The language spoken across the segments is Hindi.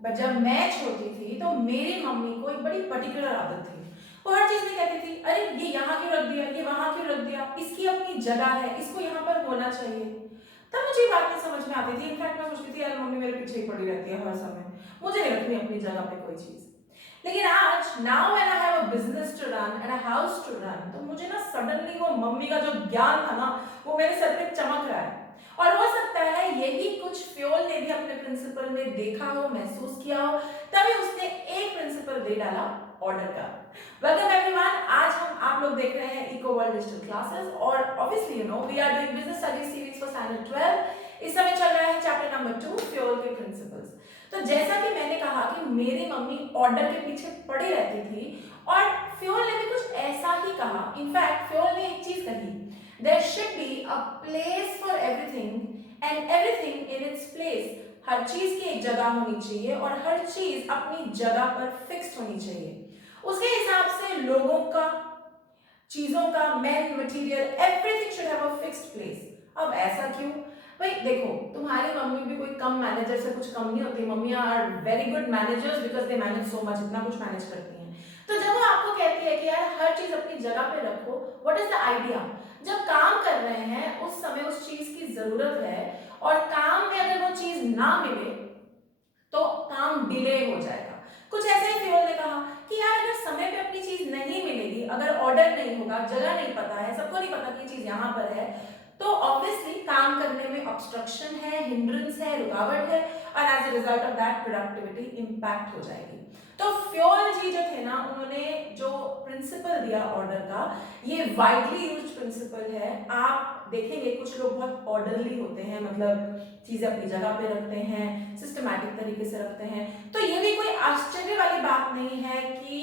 बट जब मैं छोटी थी तो मेरी मम्मी को एक बड़ी पर्टिकुलर आदत थी। वो हर चीज में कहती थी, अरे ये यहाँ क्यों रख दिया, ये वहां क्यों रख दिया, इसकी अपनी जगह है, इसको यहाँ पर होना चाहिए। तब मुझे ये बात नहीं समझ में आती थी। इनफैक्ट मैं सोचती थी यार मम्मी मेरे पीछे ही पड़ी रहती है हर समय, मुझे नहीं रखनी अपनी जगह पे कोई चीज। लेकिन आज now when I have a business to run and a house to run, तो मुझे ना सडनली वो मम्मी का जो ज्ञान था ना वो मेरे सर पे चमक रहा है। और हो सकता है यही कुछ फ्योल ने भी अपने प्रिंसिपल में देखा हो, महसूस किया हो, तभी उसने एक प्रिंसिपल दे डाला, ऑर्डर का। वेलकम एवरीवन, आज हम आप लोग देख रहे हैं इको वर्ल्ड डिजिटल क्लासेस और obviously you know we are doing business studies series for standard 12। इस समय चल रहा है चैप्टर नंबर 2 फ्योल के प्रिंसिपल्स। तो जैसा कि मैंने कहा कि मेरी मम्मी ऑर्डर के पीछे पड़ी रहती थी और फ्योल ने भी कुछ ऐसा ही कहा। इनफैक्ट फ्योल ने एक चीज कही, there should be a place for everything and everything in its place। हर चीज की एक जगह होनी चाहिए और हर चीज अपनी जगह पर फिक्स्ड होनी चाहिए। उसके हिसाब से लोगों का, चीजों का, man, material, everything should have a fixed place. अब ऐसा क्यों? भाई देखो, तुम्हारी मम्मी भी कोई कम मैनेजर से कुछ कम नहीं होती। Mummy are very good managers because they manage so much, इतना कुछ मैनेज करती हैं। तो जब वो आपको कहती है कि यार हर चीज अपनी जगह पे रखो, व्हाट इज द आइडिया? जब काम कर रहे हैं उस समय उस चीज की जरूरत है और काम में अगर वो चीज ना मिले तो काम डिले हो जाएगा। कुछ ऐसे ही फ्योल ने कहा कि यार अगर समय पे अपनी चीज नहीं मिलेगी, अगर ऑर्डर नहीं होगा, जगह नहीं पता है, सबको नहीं पता कि ये चीज यहाँ पर है, तो ऑब्वियसली काम करने में ऑब्स्ट्रक्शन है, हिंड्रेंस है, रुकावट है और as a result of that productivity impact हो जाएगी। तो फ्योल जी जो थे ना, उन्होंने जो प्रिंसिपल दिया ऑर्डर का, ये वाइडली यूज्ड प्रिंसिपल है। आप देखेंगे कुछ लोग बहुत ऑर्डरली होते हैं, मतलब चीजें अपनी जगह पे रखते हैं, सिस्टमैटिक तरीके से रखते हैं। तो ये भी कोई आश्चर्य वाली बात नहीं है कि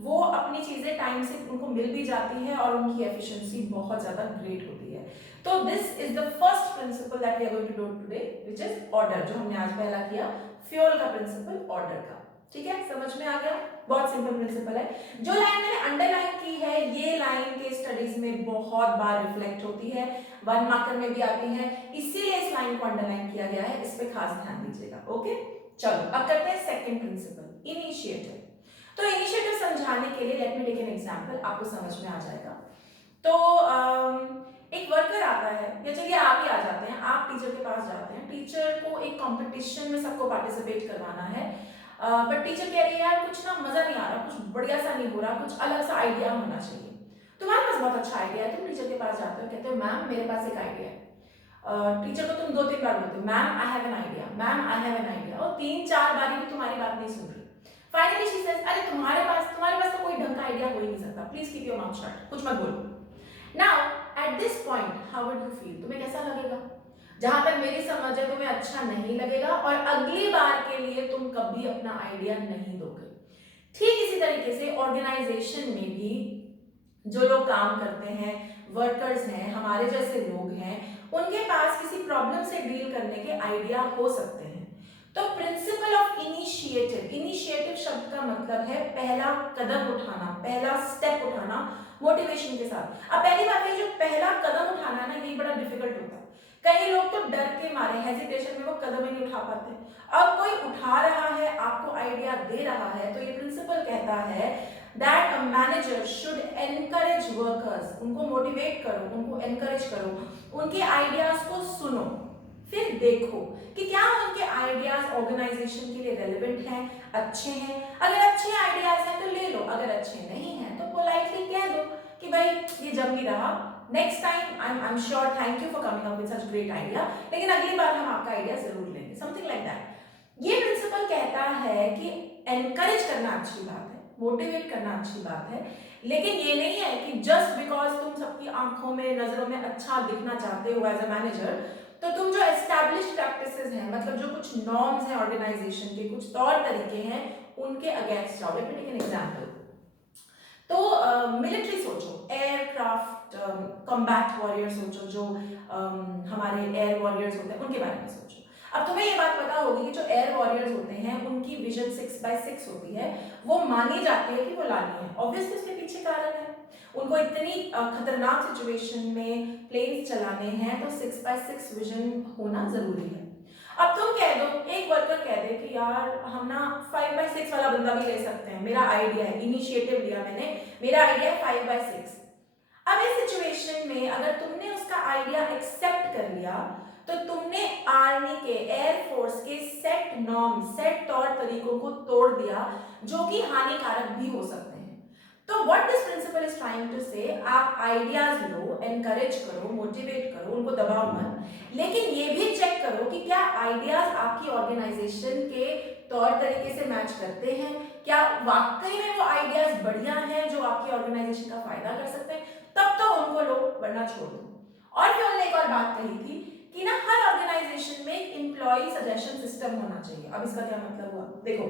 वो अपनी चीजें टाइम से उनको मिल भी जाती है और उनकी एफिशिएंसी बहुत ज्यादा ग्रेट होती है। तो this is the first principle that we are going to do today, which is order, जो हमने आज पहला किया फ्यूल का प्रिंसिपल, ऑर्डर का। ठीक है, समझ में आ गया? बहुत सिंपल प्रिंसिपल है। जो लाइन मैंने अंडरलाइन की है, ये लाइन के स्टडीज में बहुत बार रिफ्लेक्ट होती है, 1 मार्कर में भी आती है, इसीलिए इस लाइन को अंडरलाइन किया गया है। इस पे खास ध्यान दीजिएगा। ओके, चलो अब करते हैं सेकंड प्रिंसिपल, इनिशिएटिव। तो इनिशिएटिव समझाने के लिए let me take an example, आपको समझ में आ जाएगा। तो एक वर्कर आता है, या चलिए आप ही आ जाते हैं, आप टीचर के पास जाते हैं, टीचर को एक कंपटीशन में सबको पार्टिसिपेट करवाना है, बट टीचर कह रही है यार कुछ ना मजा नहीं आ रहा, कुछ बढ़िया सा नहीं हो रहा, कुछ अलग सा आइडिया होना चाहिए। तुम्हारे पास बहुत अच्छा आइडिया है, तुम टीचर के पास जाते हो, कहते हो मैम मेरे पास एक आइडिया है। टीचर को तुम 2-3 बार बोलते हो ma'am I have an idea, ma'am I have an idea, और 3-4 बारी भी तुम्हारी बात नहीं सुन रही। फाइनली शी सेज, अरे तुम्हारे पास तो कोई ढंग का आइडिया हो ही नहीं सकता, please keep your mouth shut, कुछ मत बोलो। Now at this point how would you feel? तुम्हें कैसा लगेगा? जहां तक मेरी समझ है तुम्हें अच्छा नहीं लगेगा और अगली बार के लिए तुम कभी अपना आइडिया नहीं दोगे। ठीक इसी तरीके से ऑर्गेनाइजेशन में भी जो लोग काम करते हैं, वर्कर्स हैं, हमारे जैसे लोग हैं, उनके पास किसी प्रॉब्लम से डील करने के आइडिया हो सकते हैं। तो प्रिंसिपल ऑफ इनिशिएटिव, इनिशिएटिव शब्द का मतलब है पहला कदम उठाना, पहला स्टेप उठाना मोटिवेशन के साथ। अब पहली बात है, जो पहला कदम उठाना है ना, यही बड़ा डिफिकल्ट होता है। कई लोग तो डर के मारे, हेजिटेशन में वो कदम ही नहीं उठा पाते। अब कोई उठा रहा है, आपको आइडिया दे रहा है, तो ये प्रिंसिपल कहता है that a manager should encourage workers, उनको मोटिवेट करो, उनको एनकरेज करो, उनके आइडियाज को सुनो, फिर देखो कि क्या उनके आइडियाज ऑर्गेनाइजेशन के लिए रेलेवेंट हैं, अच्छे हैं। अगर अच्छे आइडियाज हैं तो ले लो, अगर अच्छे नहीं हैं तो पोलाइटली कह दो कि भाई ये जम नहीं रहा, next time I am sure, thank you for coming up with such great idea, लेकिन अगली बार हम आपका आइडिया जरूर लेंगे, समथिंग लाइक दैट। ये प्रिंसिपल कहता है कि एनकरेज करना अच्छी बात है, मोटिवेट करना अच्छी बात है, लेकिन ये नहीं है कि जस्ट बिकॉज तुम सबकी आंखों में, नजरों में अच्छा दिखना चाहते हो एज अ मैनेजर, तो तुम जो एस्टैब्लिश्ड प्रैक्टिसेस हैं, मतलब जो कुछ नॉर्म्स हैं ऑर्गेनाइजेशन के, कुछ तौर तरीके हैं, उनके अगेंस्ट जाओ। Let me take an example. तो मिलिट्री सोचो, एयरक्राफ्ट कॉम्बैट वॉरियर सोचो, जो हमारे एयर वॉरियर्स होते हैं उनके बारे में सोचो। अब तुम्हें ये बात पता होगी कि जो एयर वॉरियर्स होते हैं उनकी विजन 6x6 होती है, वो मानी जाती है कि वो लानी है। ऑब्वियसली उसके पीछे कारण है, उनको इतनी खतरनाक सिचुएशन में प्लेन्स चलाने हैं, तो 6x6 विजन होना जरूरी है। अब तुम कह दो, एक वर्कर कह दे कि यार हम ना 5/6 वाला बंदा भी ले सकते हैं, मेरा आइडिया है, इनिशिएटिव लिया मैंने, मेरा आइडिया है 5/6। अब इस सिचुएशन में अगर तुमने उसका आइडिया एक्सेप्ट कर लिया तो तुमने आर्मी के, एयरफोर्स के सेट नॉर्म, सेट तौर तरीकों को तोड़ दिया जो कि हानिकारक भी हो सकते हैं। तो what this principle is trying to say, आप आइडियाज लो, एनकरेज करो, मोटिवेट करो, उनको दबाओ मत, लेकिन ये भी चेक करो कि क्या आइडियाज आपकी ऑर्गेनाइजेशन के तौर तरीके से मैच करते हैं, क्या वाकई में वो आइडियाज बढ़िया हैं जो आपकी ऑर्गेनाइजेशन का फायदा कर सकते हैं, तब तो उनको लो, वरना छोड़ दो। और फिर उन्होंने एक और बात कही थी कि ना हर ऑर्गेनाइजेशन में एक एम्प्लॉय सजेशन सिस्टम होना चाहिए। अब इसका क्या मतलब हुआ, देखो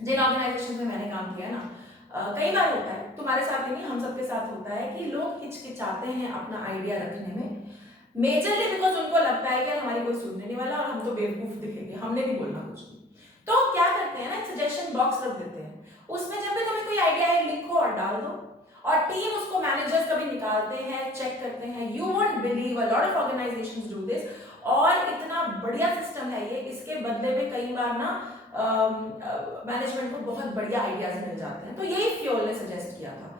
जिन ऑर्गेनाइजेशन में मैंने काम किया है ना, कई बार होता है, तुम्हारे साथ ही नहीं हम सबके साथ होता है कि लोग हिचकिचाते हैं अपना आइडिया रखने में, मेजरली बिकॉज उनको लगता है कि हमारी कोई सुनने नहीं वाला और हम तो बेवकूफ दिखेंगे, हमने नहीं बोलना कुछ भी। तो क्या करते हैं ना, एक सजेशन बॉक्स रख देते हैं, उसमें जब भी तुम्हें कोई आइडिया है लिखो और डाल दो, और टीम उसको मैनेजर्स कभी निकालते हैं, चेक करते हैं। You won't believe, a lot of organisations do this, और इतना बढ़िया सिस्टम है ये, इसके बदले में कई बार ना मैनेजमेंट को बहुत बढ़िया आइडियाज मिल जाते हैं। तो यही फ्योल ने सजेस्ट किया था।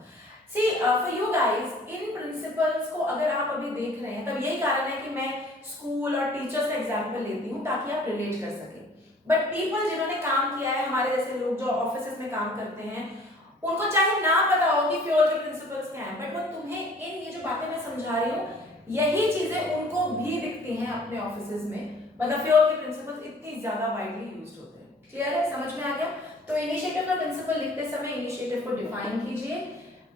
सी फॉर यू गाइस, इन प्रिंसिपल्स को अगर आप अभी देख रहे हैं, तब यही कारण है कि मैं स्कूल और टीचर्स का एग्जाम्पल लेती हूँ ताकि आप रिलेट कर सके। बट पीपल जिन्होंने काम किया है, हमारे जैसे लोग जो ऑफिस में काम करते हैं, उनको चाहे ना पता हो कि फ्योल के प्रिंसिपल्स क्या हैं, बट वो तुम्हें इन ये जो बातें मैं समझा रही हूँ, यही चीजें उनको भी दिखती हैं अपने ऑफिस में। मतलब फ्योल के प्रिंसिपल्स इतनी ज्यादा वाइडली यूज्ड होते हैं। क्लियर है, समझ में आ गया? तो इनिशिएटिव का प्रिंसिपल लिखते समय इनिशिएटिव को डिफाइन कीजिए,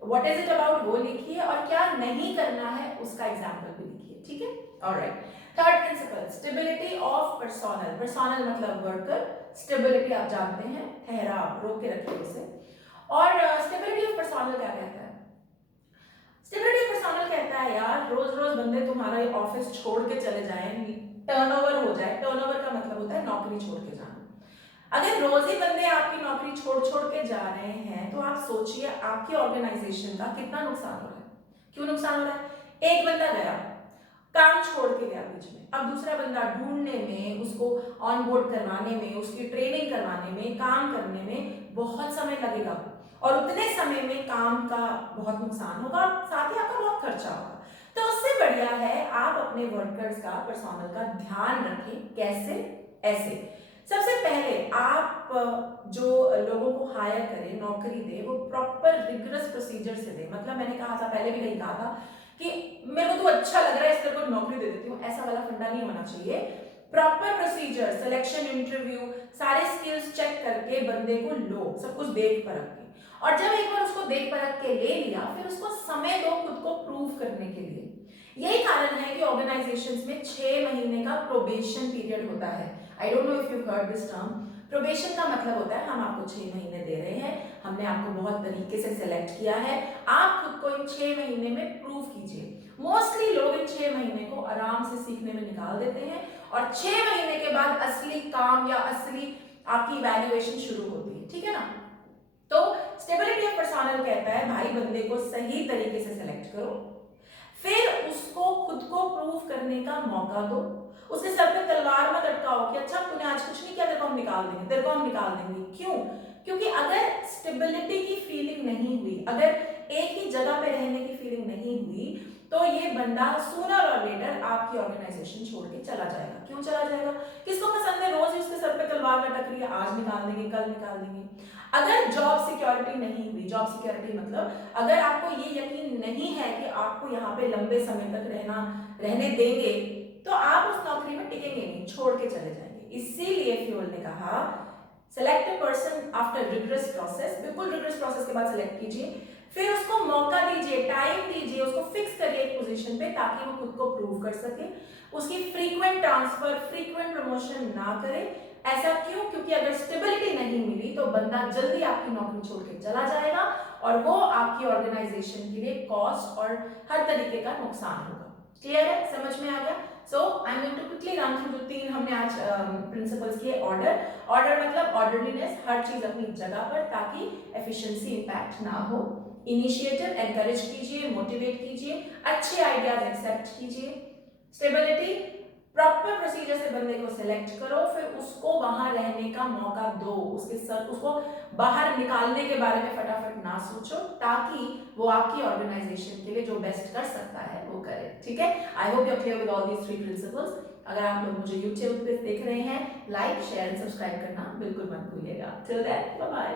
व्हाट इज इट अबाउट वो लिखिए, और क्या नहीं करना है उसका एग्जांपल भी लिखिए। ठीक है, alright. Third principal, stability of personnel. Personnel मतलब वर्कर, स्टेबिलिटी आप जानते हैं, ठहराव, रोक के रखिए उसे। और स्टेबिलिटी ऑफ पर्सोनल क्या कहता है? स्टेबिलिटी ऑफ पर्सोनल कहता है यार रोज रोज बंदे तुम्हारा ऑफिस छोड़ के चले जाएं, टर्नओवर हो जाए। टर्नओवर का मतलब होता है नौकरी छोड़ के जाना। अगर रोज ही बंदे आपकी नौकरी छोड़ छोड़ के जा रहे हैं तो आप सोचिए आपकी ऑर्गेनाइजेशन का कितना नुकसान हो रहा है। क्यों नुकसान हो रहा है? एक बंदा गया, काम छोड़ के गया बीच में, अब दूसरा बंदा ढूंढने में, उसको ऑनबोर्ड करवाने में, उसकी ट्रेनिंग करवाने में, काम करने में बहुत समय लगेगा, और उतने समय में काम का बहुत नुकसान होगा और साथ ही आपका बहुत खर्चा होगा। तो उससे बढ़िया है आप अपने वर्कर्स का, पर्सोनल का ध्यान रखें। कैसे? ऐसे, सबसे पहले आप जो लोगों को हायर करें, नौकरी दे, वो प्रॉपर रिगरस प्रोसीजर से दे। मतलब मैंने कहा था, पहले भी कहीं कहा था कि मेरे को तो अच्छा लग रहा है इस तरह को नौकरी दे देती हूँ, ऐसा वाला फंडा नहीं होना चाहिए। प्रॉपर प्रोसीजर, सिलेक्शन, इंटरव्यू, सारे स्किल्स चेक करके बंदे को लो, सब कुछ देख परख के, और जब एक बार उसको देख परख के ले लिया, फिर उसको समय दो खुद को प्रूव करने के लिए। यही कारण है कि ऑर्गेनाइजेशंस में 6 महीने का प्रोबेशन पीरियड होता है। I don't know if you heard this term. Probation का मतलब होता है हम आपको 6 महीने दे रहे हैं, हमने आपको बहुत तरीके से सिलेक्ट किया है, आप खुद को इन 6 महीने में प्रूव कीजिए। मोस्टली लोग इन 6 महीने को आराम से सीखने में निकाल देते हैं, और 6 महीने के बाद असली काम या असली आपकी इवैल्यूएशन शुरू होती है। ठीक है ना? तो स्टेबिलिटी ऑफ पर्सोनल कहता है भाई बंदे को सही तरीके से सिलेक्ट करो, फिर उसको खुद को प्रूव करने का मौका दो। उसके सर पे तलवार मत अटकाओ कि अच्छा तूने आज कुछ नहीं किया, तेरे को हम निकाल देंगे, तेरे को हम निकाल देंगे। क्यों? क्योंकि अगर स्टेबिलिटी की फीलिंग नहीं हुई, अगर एक ही जगह पे रहने की फीलिंग नहीं हुई, तो ये बंदा सूनर और लेटर आपकी ऑर्गेनाइजेशन छोड़ के चला जाएगा। क्यों चला जाएगा? किसको पसंद है रोज उसके सर पे तलवार लटक रही है, आज निकाल देंगे, कल निकाल देंगे। अगर जॉब सिक्योरिटी नहीं हुई, जॉब सिक्योरिटी मतलब अगर आपको ये यकीन नहीं है कि आपको यहाँ पे लंबे समय तक रहने देंगे, तो आप उस नौकरी में टिकेंगे नहीं, छोड़ के चले जाएंगे। इसीलिए फ्योल ने कहा select a person after rigorous process. बिल्कुल रिगरस प्रोसेस के बाद सेलेक्ट कीजिए, फिर उसको मौका दीजिए, टाइम दीजिए, उसको फिक्स करिए एक पोजीशन पे ताकि वो खुद को प्रूव कर सके। उसकी फ्रीक्वेंट ट्रांसफर, फ्रीक्वेंट प्रमोशन ना करे। ऐसा क्यों? क्योंकि अगर स्टेबिलिटी नहीं मिली तो बंदा जल्दी आपकी नौकरी छोड़ के चला जाएगा, और वो आपकी ऑर्गेनाइजेशन के लिए कॉस्ट और हर तरीके का नुकसान होगा। क्लियर है? समझ में आ गया? So I am going to quickly run through जो 3 हमने आज प्रिंसिपल्स किए। ऑर्डर मतलब ऑर्डरलीनेस, हर चीज अपनी जगह पर ताकि एफिशिएंसी इंपैक्ट ना हो। इनिशिएटिव, एनकरेज कीजिए, मोटिवेट कीजिए, अच्छे आइडियाज एक्सेप्ट कीजिए। स्टेबिलिटी, प्रॉपर प्रोसीजर से बंदे को सिलेक्ट करो, फिर उसको वहां रहने का मौका दो, उसको बाहर निकालने के बारे में फटाफट ना सोचो, ताकि वो आपकी ऑर्गेनाइजेशन के लिए जो बेस्ट कर सकता है वो करे। ठीक है, I hope you are clear with all these 3 प्रिंसिपल्स। अगर आप लोग मुझे यूट्यूब पे देख रहे हैं, लाइक शेयर एंड सब्सक्राइब करना बिल्कुल मत भूलिएगा। Till then bye bye.